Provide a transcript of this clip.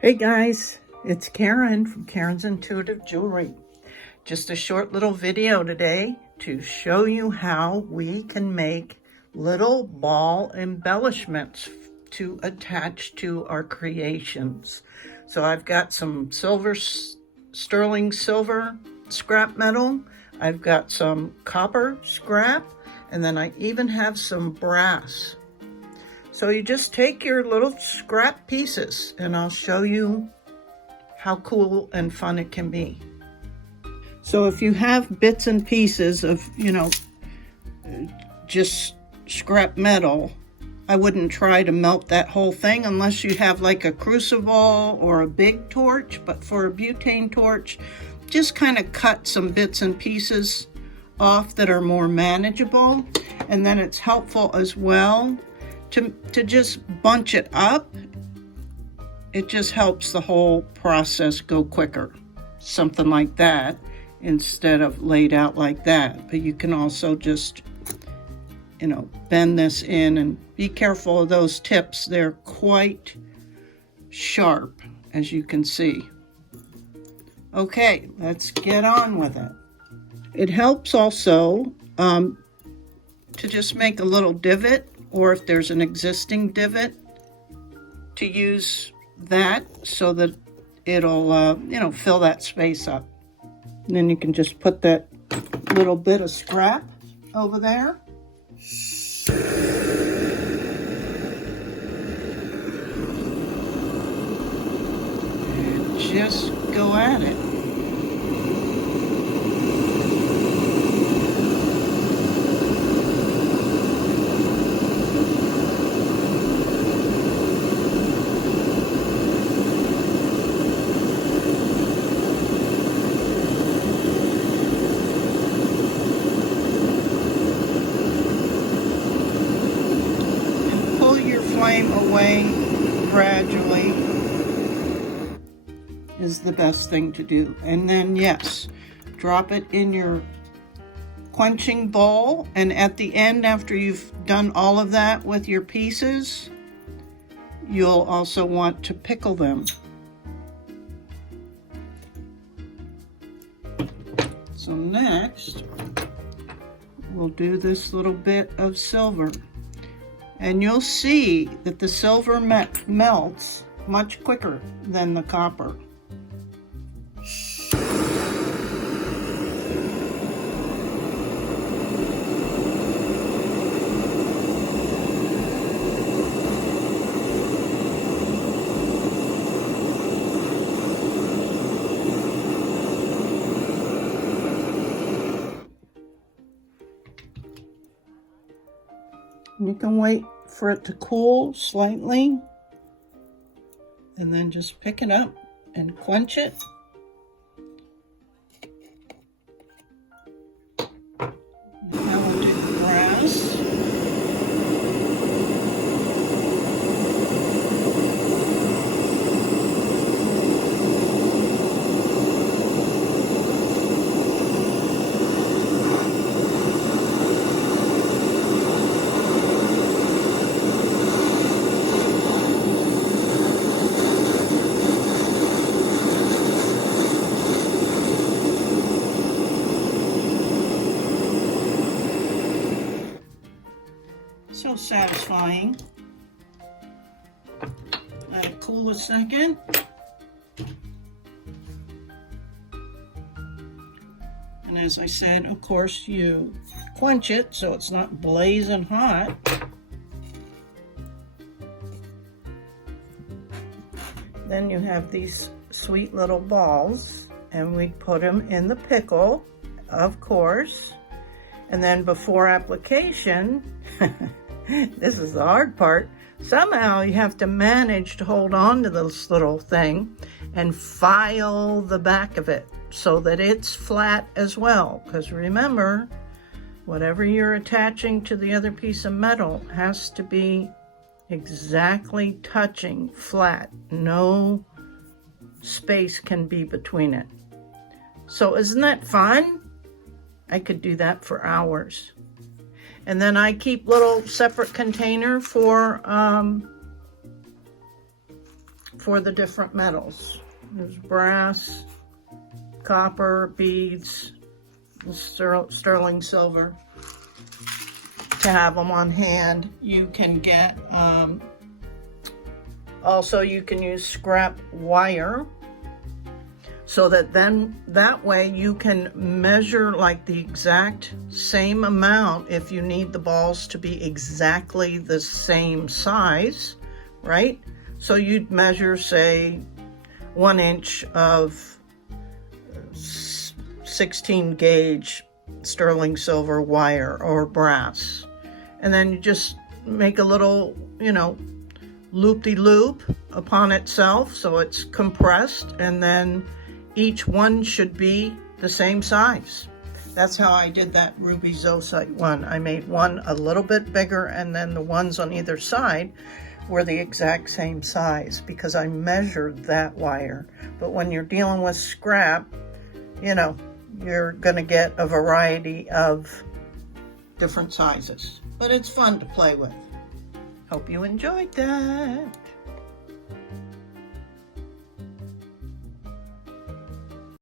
Hey guys, it's Karen from Karen's Intuitive Jewelry. Just a short little video today to show you how we can make little ball embellishments to attach to our creations. So I've got some sterling silver scrap metal. I've got some copper scrap, and then I even have some brass. So you just take your little scrap pieces and I'll show you how cool and fun it can be. So if you have bits and pieces of, just scrap metal, I wouldn't try to melt that whole thing unless you have like a crucible or a big torch. But for a butane torch, just kind of cut some bits and pieces off that are more manageable. And then it's helpful as well to just bunch it up. It just helps the whole process go quicker. Something like that instead of laid out like that. But you can also just, bend this in and be careful of those tips. They're quite sharp, as you can see. Okay, let's get on with it. It helps also to just make a little divot, or if there's an existing divot, to use that so that it'll, fill that space up. And then you can just put that little bit of scrap over there. And just go at it. Flame away gradually is the best thing to do. And then yes, drop it in your quenching bowl, and at the end, after you've done all of that with your pieces, you'll also want to pickle them. So next we'll do this little bit of silver. And you'll see that the silver melts much quicker than the copper. You can wait for it to cool slightly and then just pick it up and quench it. Now we'll do the brass. So satisfying. Let it cool a second. And as I said, of course, you quench it so it's not blazing hot. Then you have these sweet little balls, and we put them in the pickle, of course. And then before application, this is the hard part, somehow you have to manage to hold on to this little thing and file the back of it so that it's flat as well. Because remember, whatever you're attaching to the other piece of metal has to be exactly touching flat. No space can be between it. So isn't that fun? I could do that for hours. And then I keep little separate container for for the different metals. There's brass, copper, beads, sterling silver. To have them on hand, you can get, also you can use scrap wire, so that then that way you can measure like the exact same amount if you need the balls to be exactly the same size, right? So you'd measure, say, 1 inch of 16 gauge sterling silver wire or brass, and then you just make a little, you know, loop-de-loop upon itself so it's compressed, and then each one should be the same size. That's how I did that ruby zoisite one. I made one a little bit bigger, and then the ones on either side were the exact same size because I measured that wire. But when you're dealing with scrap, you know, you're gonna get a variety of different sizes. But it's fun to play with. Hope you enjoyed that.